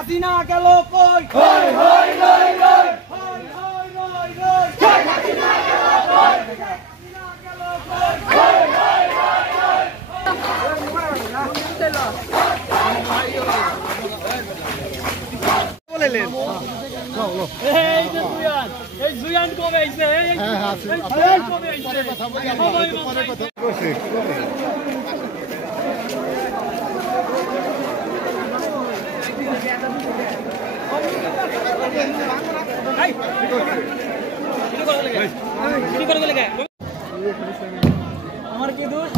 হাসিনা গেল কই হই হই রই রই হই হই রই রই শেখ হাসিনা গেল কই হাসিনা গেল কই হই হই রই রই বলেলেন এই যে জুয়ান কবে আইছে এই কবে আইছে কথা বলি পরে কথা বসে আমার কি দোষ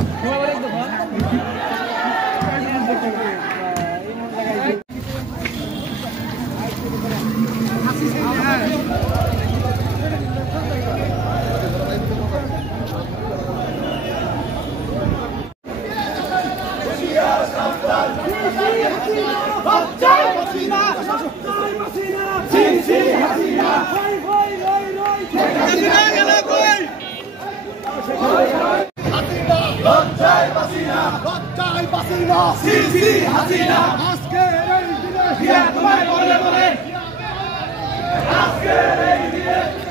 আজকের এই দিনে